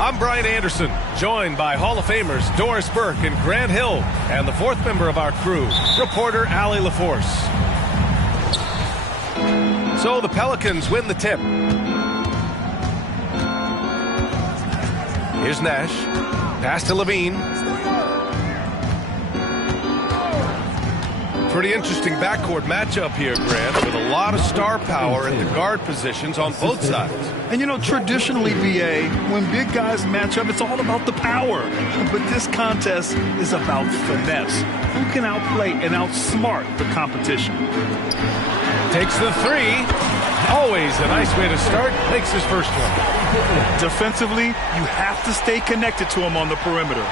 I'm Brian Anderson, joined by Hall of Famers Doris Burke and Grant Hill, and the fourth member of our crew, reporter Allie LaForce. So the Pelicans win the tip. Here's Nash. Pass to Levine. Pretty interesting backcourt matchup here, Grant, with a lot of star power at the guard positions on both sides. And, you know, traditionally, BA, when big guys match up, it's all about the power. But this contest is about finesse. Who can outplay and outsmart the competition? Takes the three. Always a nice way to start. Makes his first one. Defensively, you have to stay connected to him on the perimeter.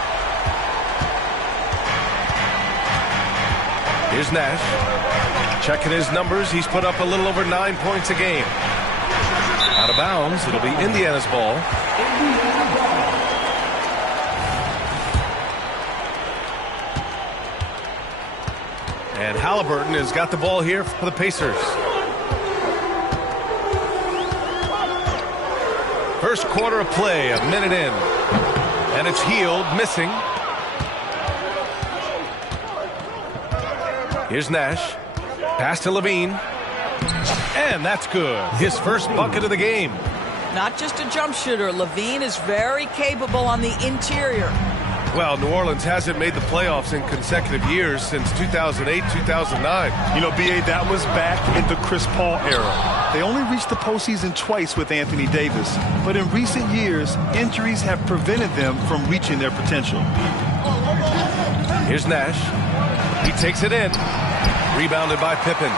Here's Nash. Checking his numbers. He's put up a little over 9 points a game. Out of bounds. It'll be Indiana's ball. And Halliburton has got the ball here for the Pacers. First quarter of play, a minute in. And it's Hield missing. Here's Nash. Pass to Levine. And that's good. His first bucket of the game. Not just a jump shooter. Levine is very capable on the interior. Well, New Orleans hasn't made the playoffs in consecutive years since 2008, 2009. You know, B.A., that was back in the Chris Paul era. They only reached the postseason twice with Anthony Davis. But in recent years, injuries have prevented them from reaching their potential. Here's Nash. He takes it in. Rebounded by Pippen.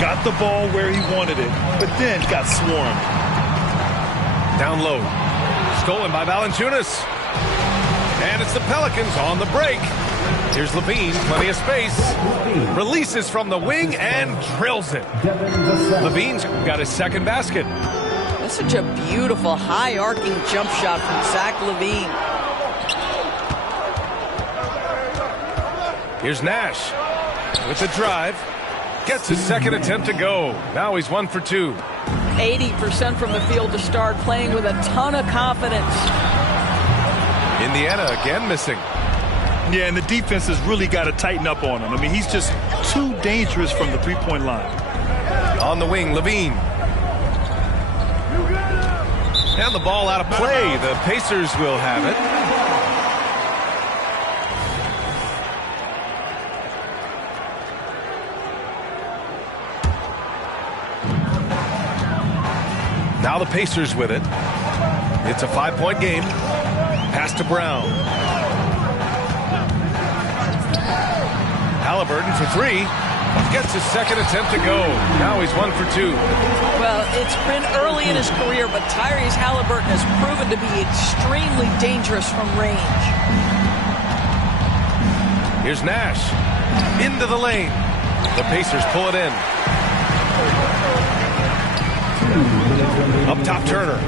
Got the ball where he wanted it, but then got swarmed. Down low. Stolen by Valanciunas. And it's the Pelicans on the break. Here's Levine, plenty of space. Releases from the wing and drills it. Levine's got his second basket. That's such a beautiful, high-arcing jump shot from Zach LaVine. Here's Nash with the drive. Gets his second attempt to go. Now he's 1 for 2. 80% from the field to start, playing with a ton of confidence. Indiana again missing. Yeah, and the defense has really got to tighten up on him. I mean, he's just too dangerous from the three-point line. On the wing, LaVine. And the ball out of play. The Pacers will have it. Now the Pacers with it. It's a 5-point game. Pass to Brown. Halliburton for 3. Gets his second attempt to go. Now he's 1 for 2. Well, it's been early in his career, but Tyrese Halliburton has proven to be extremely dangerous from range. Here's Nash. Into the lane. The Pacers pull it in. Up top, Turner.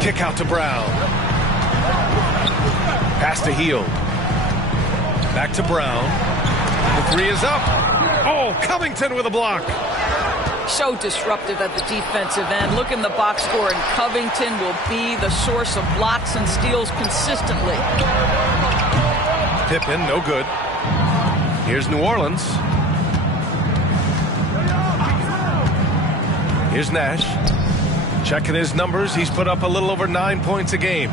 Kick out to Brown. Pass to Heel. Back to Brown. The 3 is up. Oh, Covington with a block. So disruptive at the defensive end. Look in the box score, and Covington will be the source of blocks and steals consistently. Pippen, no good. Here's New Orleans. Here's Nash. Checking his numbers. He's put up a little over 9 points a game.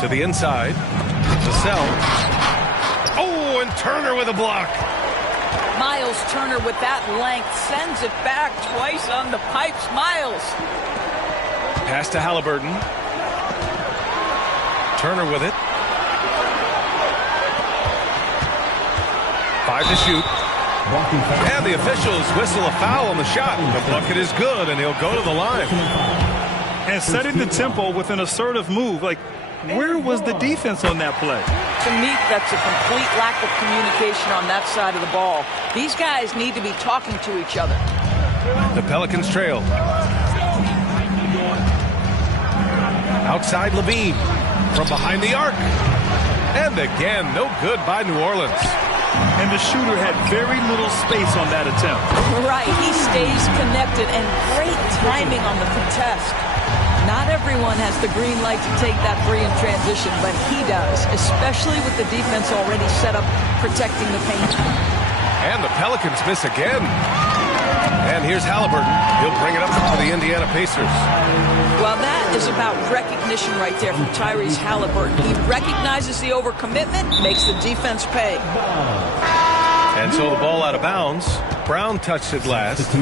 To the inside. To Sell. Oh, and Turner with a block. Miles Turner with that length sends it back twice on the pipes. Miles. Pass to Halliburton. Turner with it. 5 to shoot. And the officials whistle a foul on the shot. The bucket is good, and he'll go to the line. And setting the tempo with an assertive move. Like, where was the defense on that play? To me, that's a complete lack of communication on that side of the ball. These guys need to be talking to each other. The Pelicans trail. Outside LaVine. From behind the arc. And again, no good by New Orleans. And the shooter had very little space on that attempt. Right, he stays connected, and great timing on the contest. Not everyone has the green light to take that 3 in transition, but he does, especially with the defense already set up protecting the paint. And the Pelicans miss again. And here's Halliburton. He'll bring it up to the Indiana Pacers. Well, that is about recognition right there from Tyrese Halliburton. He recognizes the overcommitment, makes the defense pay. And so the ball out of bounds. Brown touched it last.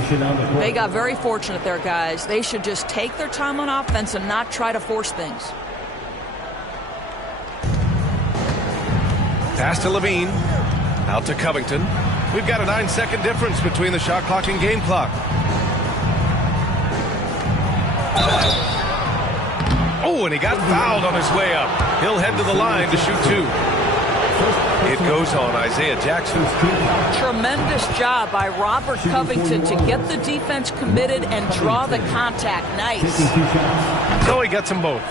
They got very fortunate there, guys. They should just take their time on offense and not try to force things. Pass to LaVine. Out to Covington. We've got a 9-second difference between the shot clock and game clock. Oh, and he got fouled on his way up. He'll head to the line to shoot 2. It goes on Isaiah Jackson. Tremendous job by Robert Covington to get the defense committed and draw the contact. Nice. So he gets them both.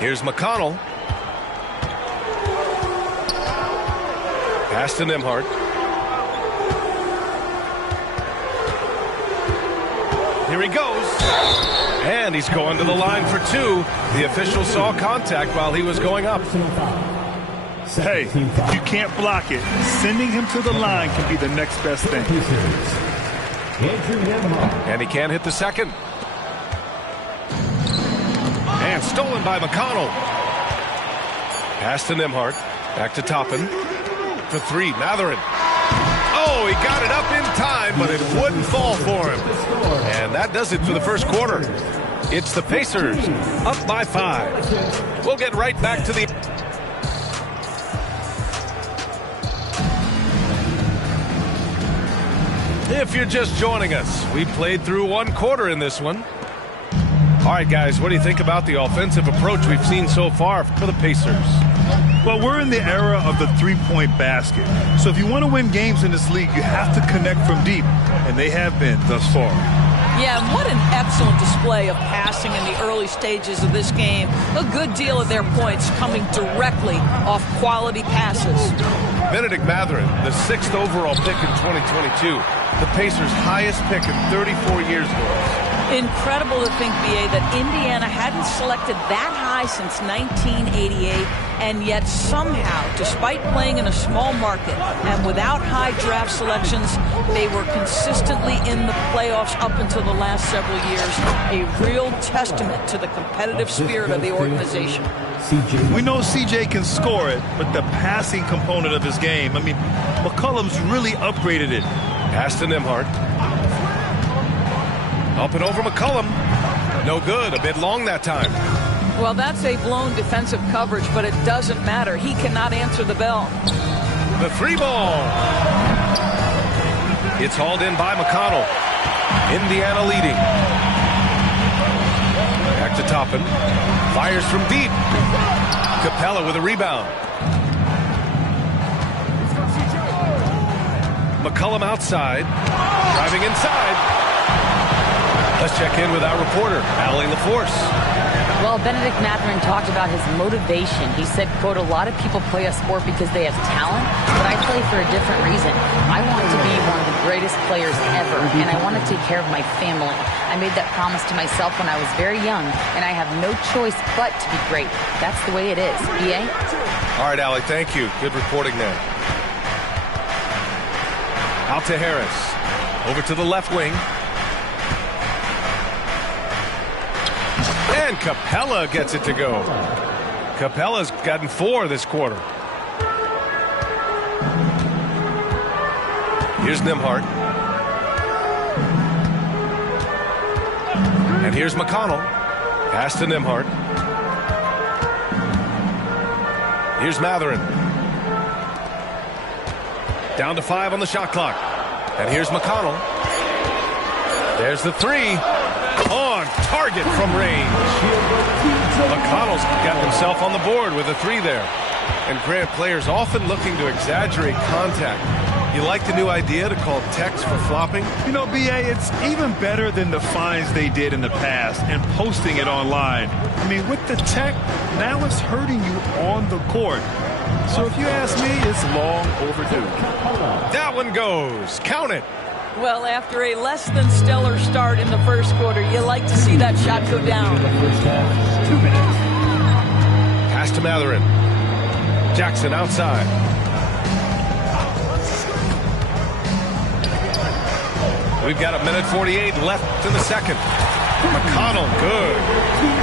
Here's McConnell. Pass to Nembhard. Here he goes. And he's going to the line for 2. The official saw contact while he was going up. Hey, if you can't block it, sending him to the line can be the next best thing. And he can't hit the second. And stolen by McConnell. Pass to Nembhard. Back to Toppin. For 3, Matherin. Oh, he got it up in time, but it wouldn't fall for him. And that does it for the first quarter. It's the Pacers up by 5. We'll get right back to the... If you're just joining us, we played through 1 quarter in this one. All right, guys, what do you think about the offensive approach we've seen so far for the Pacers? Well, we're in the era of the three-point basket. So if you want to win games in this league, you have to connect from deep, and they have been thus far. Yeah, and what an excellent display of passing in the early stages of this game. A good deal of their points coming directly off quality passes. Benedict Mathurin, the 6th overall pick in 2022. The Pacers' highest pick in 34 years, boys. Incredible to think, B.A., that Indiana hadn't selected that high since 1988, and yet somehow, despite playing in a small market and without high draft selections, they were consistently in the playoffs up until the last several years. A real testament to the competitive spirit of the organization. We know CJ can score it, but the passing component of his game, I mean, McCollum's really upgraded it. Pass to Nembhard. Up and over McCollum. No good. A bit long that time. Well, that's a blown defensive coverage, but it doesn't matter. He cannot answer the bell. The free ball. It's hauled in by McConnell. Indiana leading. Back to Toppin. Fires from deep. Capella with a rebound. McCollum outside. Driving inside. Let's check in with our reporter, Allie LaForce. Well, Benedict Mathurin talked about his motivation. He said, quote, a lot of people play a sport because they have talent, but I play for a different reason. I want to be one of the greatest players ever, and I want to take care of my family. I made that promise to myself when I was very young, and I have no choice but to be great. That's the way it is. B.A.? All right, Allie, thank you. Good reporting there. Out to Harris. Over to the left wing. And Capella gets it to go. Capella's gotten 4 this quarter. Here's Nembhard. And here's McConnell. Pass to Nembhard. Here's Mathurin. Down to 5 on the shot clock. And here's McConnell. There's the 3. On target from range. McConnell's got himself on the board with a 3 there. And Grant, players often looking to exaggerate contact. You like the new idea to call techs for flopping? You know, B.A., it's even better than the fines they did in the past and posting it online. I mean, with the tech, now it's hurting you on the court. So if you ask me, it's long overdue. That one goes. Count it. Well, after a less than stellar start in the first quarter, you like to see that shot go down. Pass to Mathurin. Jackson outside. We've got 1:48 left in the second. McConnell, good.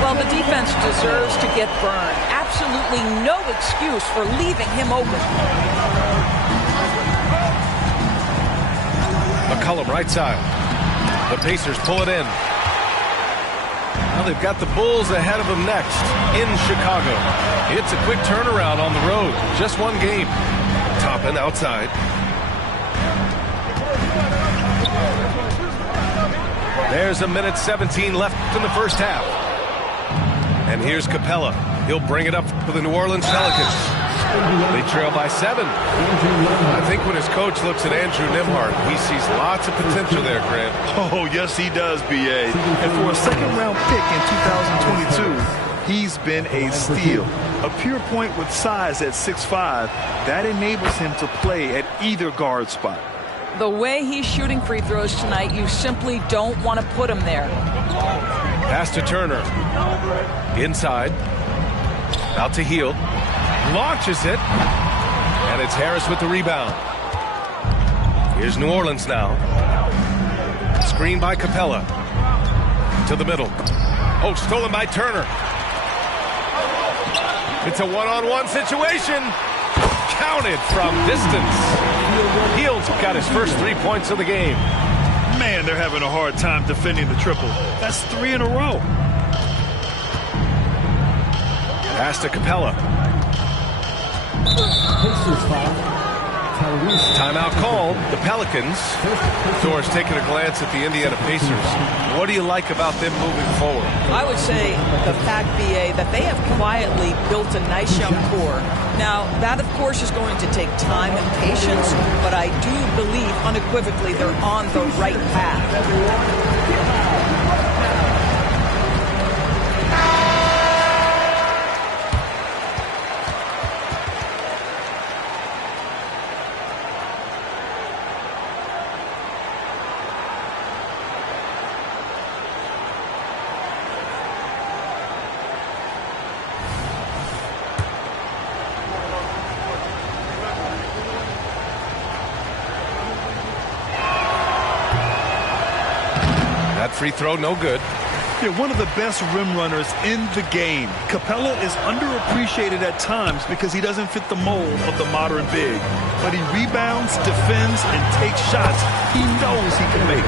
Well, the defense deserves to get burned. Absolutely no excuse for leaving him open. McCollum right side. The Pacers pull it in. Well, they've got the Bulls ahead of them next in Chicago. It's a quick turnaround on the road. Just one game. Toppin outside. There's 1:17 left in the first half. And here's Capella. He'll bring it up for the New Orleans Pelicans. They trail by 7. I think when his coach looks at Andrew Nembhard, he sees lots of potential there, Grant. Oh, yes, he does, B.A. And for a second-round pick in 2022, he's been a steal. A pure point with size at 6'5", that enables him to play at either guard spot. The way he's shooting free throws tonight, you simply don't want to put him there. Pass to Turner. Inside. Out to Hield. Launches it. And it's Harris with the rebound. Here's New Orleans now. Screen by Capella. To the middle. Oh, stolen by Turner. It's a one-on-one situation. Counted from distance. Hield's got his first 3 points of the game. Man, they're having a hard time defending the triple. That's 3 in a row. Pass to Capella. Timeout called. The Pelicans. Doris taking a glance at the Indiana Pacers. What do you like about them moving forward? I would say the fact, BA, that they have quietly built a nice young core. Now, that, of course, is going to take time and patience, but I do believe unequivocally they're on the right path. Free throw, no good. Yeah, one of the best rim runners in the game. Capella is underappreciated at times because he doesn't fit the mold of the modern big. But he rebounds, defends, and takes shots he knows he can make.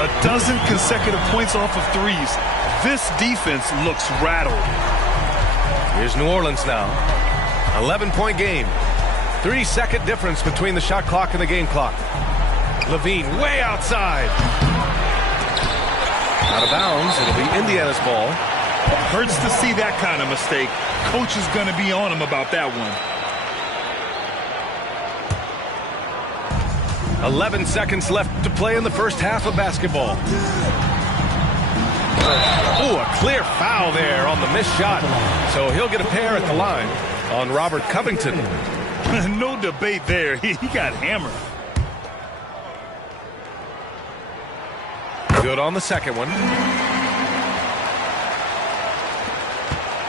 A dozen consecutive points off of threes. This defense looks rattled. Here's New Orleans now. 11-point game. 3-second difference between the shot clock and the game clock. Levine way outside. Out of bounds. It'll be Indiana's ball. Hurts to see that kind of mistake. Coach is going to be on him about that one. 11 seconds left to play in the first half of basketball. Ooh, a clear foul there on the missed shot. So he'll get a pair at the line on Robert Covington. No debate there. He got hammered. Good on the second one.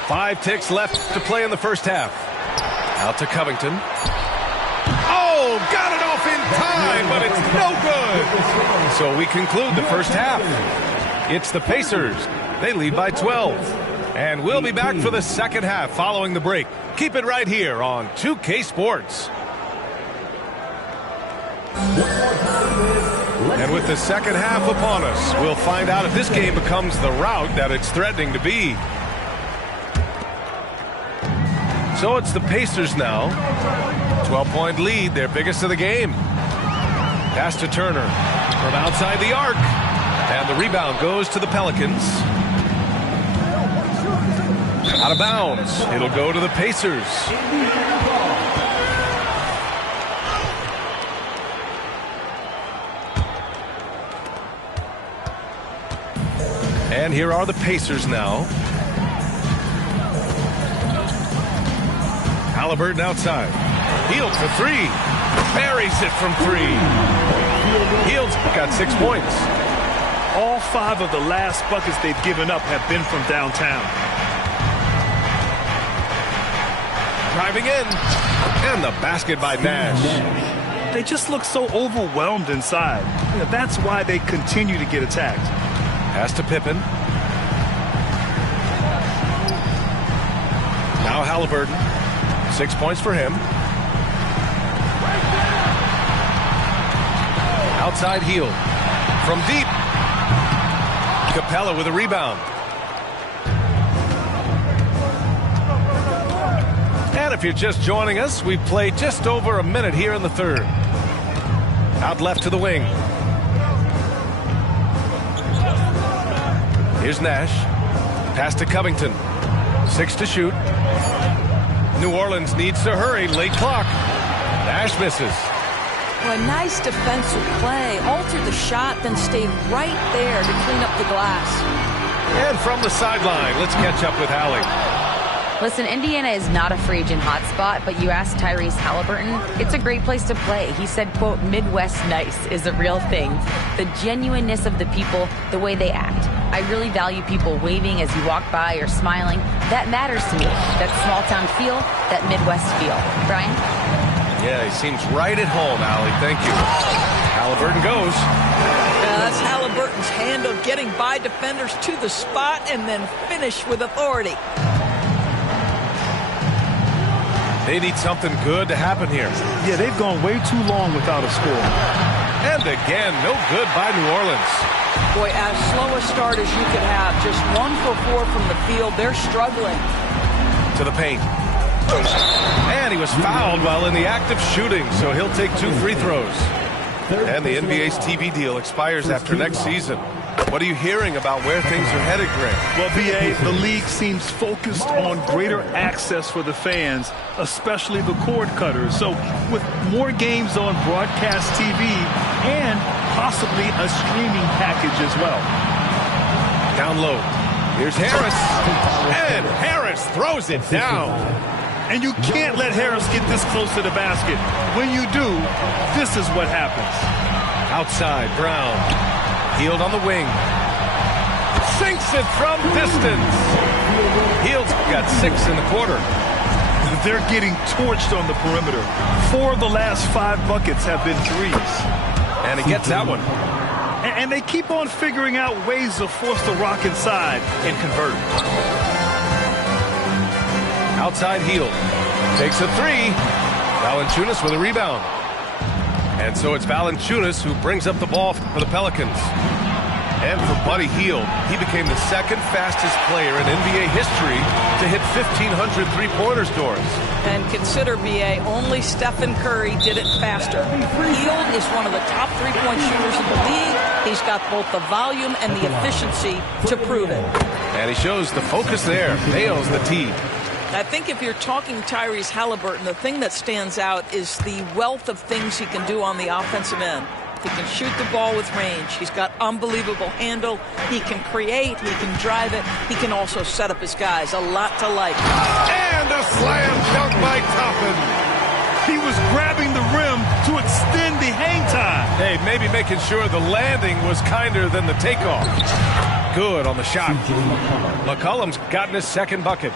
5 ticks left to play in the first half. Out to Covington. Oh, got it off in time, but it's no good. So we conclude the first half. It's the Pacers. They lead by 12. And we'll be back for the second half following the break. Keep it right here on 2K Sports. And with the second half upon us, we'll find out if this game becomes the rout that it's threatening to be. So it's the Pacers now. 12-point lead, their biggest of the game. Pass to Turner from outside the arc. And the rebound goes to the Pelicans. Out of bounds. It'll go to the Pacers. And here are the Pacers now. Halliburton outside. Hield for three. Buries it from three. Hield's got 6 points. All 5 of the last buckets they've given up have been from downtown. Driving in. And the basket by Nash. They just look so overwhelmed inside. That's why they continue to get attacked. Pass to Pippen. Now Halliburton. 6 points for him. Outside Hield. From deep. Capella with a rebound. And if you're just joining us, we've played just over a minute here in the third. Out left to the wing. Here's Nash. Pass to Covington. 6 to shoot. New Orleans needs to hurry. Late clock. Nash misses. Well, a nice defensive play. Altered the shot, then stayed right there to clean up the glass. And from the sideline, let's catch up with Hallie. Listen, Indiana is not a free agent hotspot, but you ask Tyrese Halliburton, it's a great place to play. He said, quote, Midwest nice is a real thing. The genuineness of the people, the way they act. I really value people waving as you walk by or smiling. That matters to me. That small town feel, that Midwest feel. Brian? Yeah, he seems right at home, Allie. Thank you. Halliburton goes. That's Halliburton's handle, getting by defenders to the spot and then finish with authority. They need something good to happen here. Yeah, they've gone way too long without a score. And again, no good by New Orleans. Boy, as slow a start as you could have. Just 1 for 4 from the field. They're struggling. To the paint. And And he was fouled while in the act of shooting, so he'll take 2 free throws. And the NBA's TV deal expires after next season. What are you hearing about where things are headed, Greg? Well, B.A., the league seems focused on greater access for the fans, especially the cord cutters. So with more games on broadcast TV and possibly a streaming package as well. Down low. Here's Harris. And Harris throws it down. And you can't let Harris get this close to the basket. When you do, this is what happens. Outside, Brown. Hield on the wing. Sinks it from distance. Hield's got 6 in the quarter. They're getting torched on the perimeter. 4 of the last 5 buckets have been threes. And he gets that one. And they keep on figuring out ways to force the rock inside and convert. Outside Hield. Takes a 3. Valanciunas with a rebound. And so it's Valanciunas who brings up the ball for the Pelicans. And for Buddy Hield, he became the 2nd fastest player in NBA history to hit 1,500 three-pointers, Doris. And consider, B.A., only Stephen Curry did it faster. Hield is one of the top three-point shooters in the league. He's got both the volume and the efficiency to prove it. And he shows the focus there. Nails the tee. I think if you're talking Tyrese Halliburton, the thing that stands out is the wealth of things he can do on the offensive end. He can shoot the ball with range. He's got unbelievable handle. He can create. He can drive it. He can also set up his guys. A lot to like. And a slam dunk by Toppin. He was grabbing the rim to extend the hang time. Hey, maybe making sure the landing was kinder than the takeoff. Good on the shot. McCollum's gotten his 2nd bucket.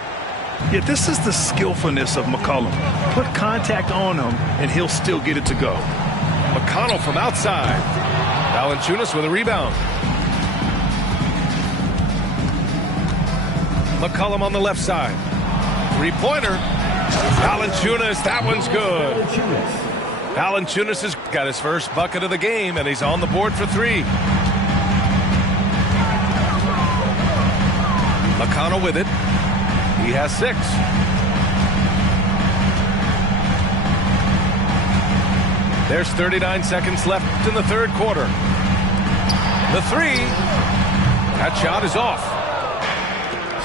Yeah, this is the skillfulness of McCollum. Put contact on him, and he'll still get it to go. McConnell from outside. Valanciunas with a rebound. McCollum on the left side. 3-pointer. Valanciunas, that one's good. Valanciunas has got his first bucket of the game, and he's on the board for 3. McConnell with it. He has 6. There's 39 seconds left in the 3rd quarter. The 3. That shot is off.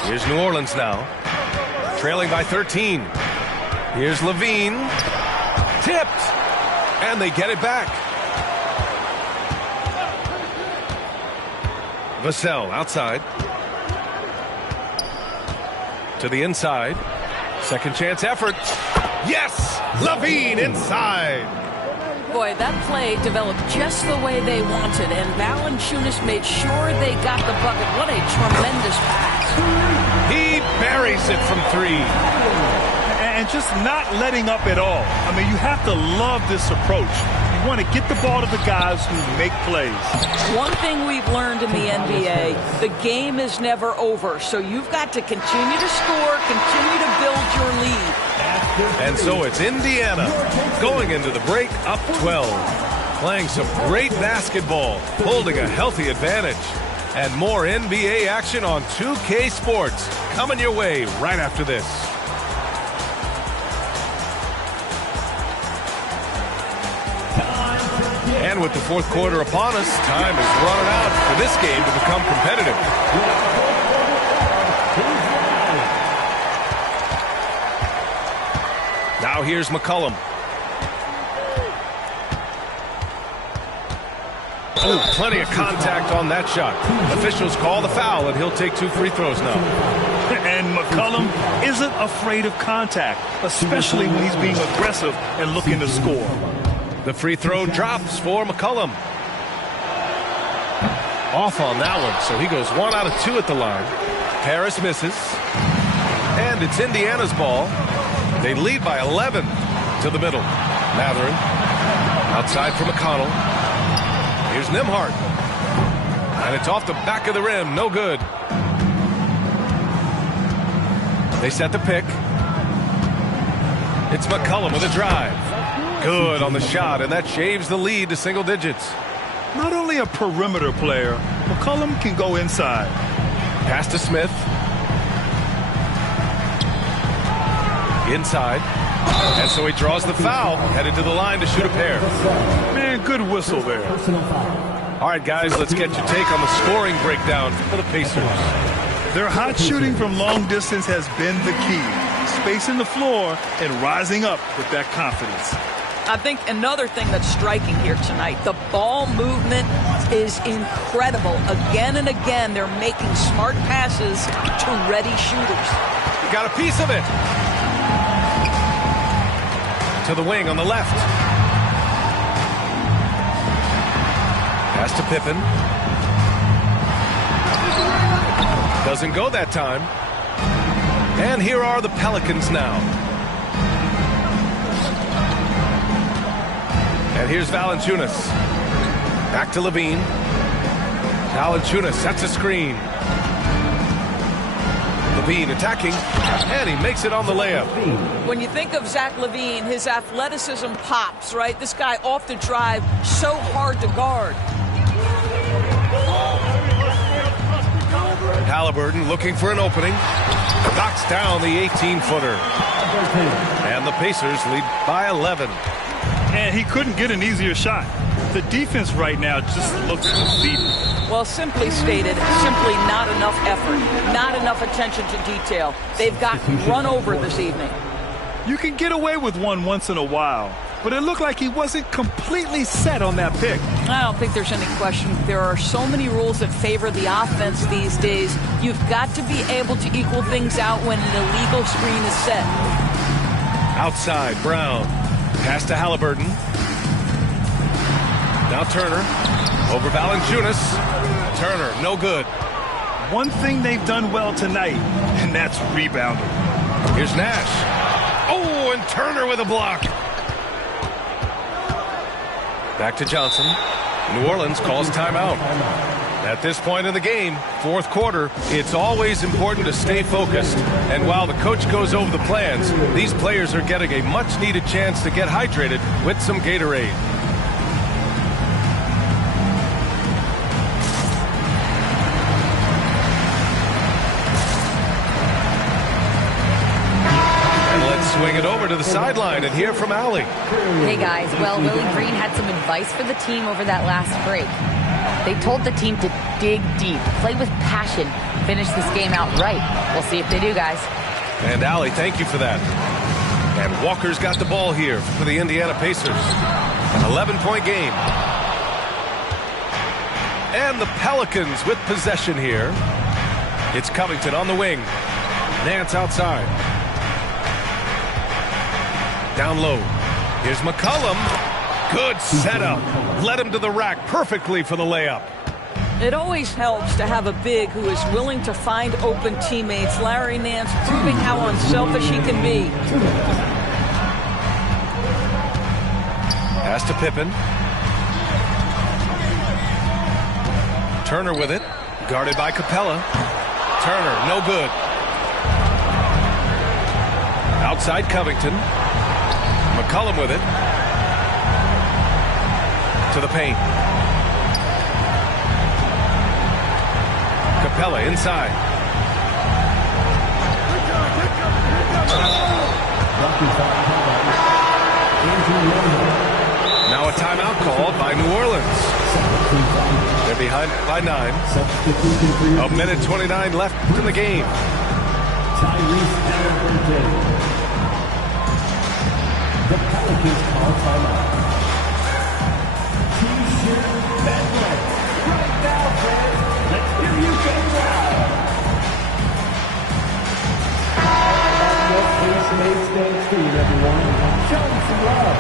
Here's New Orleans now. Trailing by 13. Here's Levine. Tipped. And they get it back. Vassell outside. To the inside. Second chance effort. Yes! Levine inside. Boy, that play developed just the way they wanted, and Valanciunas made sure they got the bucket. What a tremendous pass. He buries it from 3. And just not letting up at all. I mean, you have to love this approach. You want to get the ball to the guys who make plays. One thing we've learned in the NBA, the game is never over. So you've got to continue to score, continue to build your lead. And so it's Indiana going into the break up 12. Playing some great basketball, holding a healthy advantage. And more NBA action on 2K Sports coming your way right after this. And with the 4th quarter upon us, time is running out for this game to become competitive. Now here's McCollum. Oh, plenty of contact on that shot. Officials call the foul, and he'll take 2 free throws now. And McCollum isn't afraid of contact, especially when he's being aggressive and looking to score. The free throw drops for McCollum. Off on that one, so he goes 1 out of 2 at the line. Harris misses. And it's Indiana's ball. They lead by 11 to the middle. Mathurin outside for McConnell. Here's Nembhard. And it's off the back of the rim. No good. They set the pick. It's McCollum with a drive. Good on the shot, and that shaves the lead to single digits. Not only a perimeter player, McCollum can go inside. Pass to Smith. Inside. And so he draws the foul, headed to the line to shoot a pair. Man, good whistle there. All right, guys, let's get your take on the scoring breakdown for the Pacers. Their hot shooting from long distance has been the key. Spacing the floor and rising up with that confidence. I think another thing that's striking here tonight, the ball movement is incredible. Again and again, they're making smart passes to ready shooters. You got a piece of it. To the wing on the left. Pass to Pippen. Doesn't go that time. And here are the Pelicans now. And here's Valanciunas. Back to Levine. Valanciunas sets a screen. Levine attacking, and he makes it on the layup. When you think of Zach LaVine, his athleticism pops, right? This guy off the drive, so hard to guard. Halliburton looking for an opening. Knocks down the 18-footer. And the Pacers lead by 11. And he couldn't get an easier shot. The defense right now just looks defeated. Well, simply stated, simply not enough effort, not enough attention to detail. They've gotten run over this evening. You can get away with one once in a while, but it looked like he wasn't completely set on that pick. I don't think there's any question. There are so many rules that favor the offense these days. You've got to be able to equal things out when an illegal screen is set. Outside, Brown. Pass to Halliburton. Now Turner. Over Valanciunas. Turner, no good. One thing they've done well tonight, and that's rebounding. Here's Nash. Oh, and Turner with a block. Back to Johnson. New Orleans calls timeout. At this point in the game, fourth quarter, it's always important to stay focused. And while the coach goes over the plans, these players are getting a much-needed chance to get hydrated with some Gatorade. Swing it over to the sideline and hear from Allie. Hey guys, well, Willie Green had some advice for the team over that last break. They told the team to dig deep, play with passion, finish this game out right. We'll see if they do, guys. And Allie, thank you for that. And Walker's got the ball here for the Indiana Pacers. An 11-point game. And the Pelicans with possession here. It's Covington on the wing. Nance outside. Down low. Here's McCollum. Good setup. Led him to the rack perfectly for the layup. It always helps to have a big who is willing to find open teammates. Larry Nance proving how unselfish he can be. Pass to Pippen. Turner with it. Guarded by Capella. Turner, no good. Outside Covington. McCollum with it. To the paint. Capella inside. Now a timeout called by New Orleans. They're behind by 9. A minute 29 left in the game. The Pelicans call timeout. T-shirt bandwidth. Right now, fans, let's hear you get loud. Your Pace Made Stand Team, everyone. Show them some love.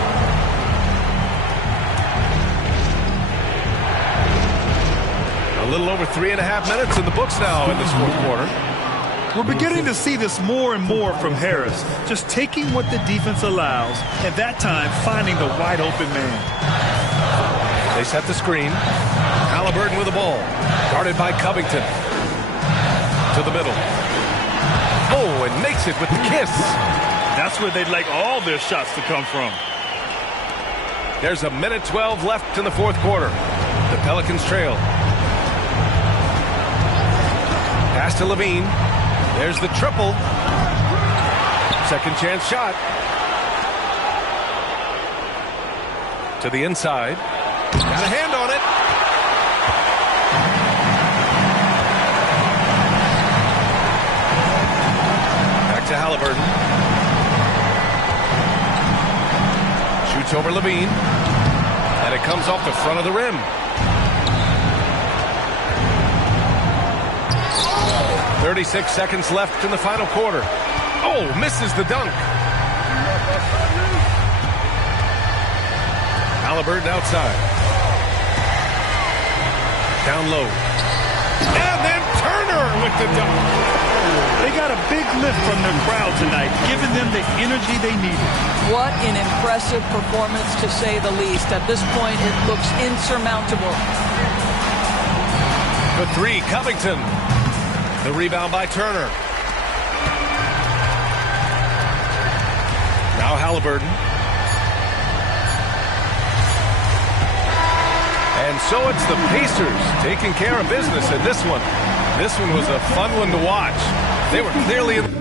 A little over 3.5 minutes in the books now in this fourth quarter. We're beginning to see this more and more from Harris, just taking what the defense allows, and that time finding the wide open man. They set the screen. Halliburton with the ball. Guarded by Covington. To the middle. Oh, and makes it with the kiss. That's where they'd like all their shots to come from. There's a minute 12 left in the fourth quarter. The Pelicans trail. Pass to Levine. There's the triple. Second chance shot. To the inside. Got a hand on it. Back to Halliburton. Shoots over Levine. And it comes off the front of the rim. "36 seconds left in the final quarter." Oh, misses the dunk. Halliburton outside. Down low. And then Turner with the dunk. They got a big lift from their crowd tonight, giving them the energy they needed. What an impressive performance, to say the least. At this point, it looks insurmountable. For three, Covington. The rebound by Turner. Now Halliburton. And so it's the Pacers taking care of business in this one. This one was a fun one to watch. They were clearly in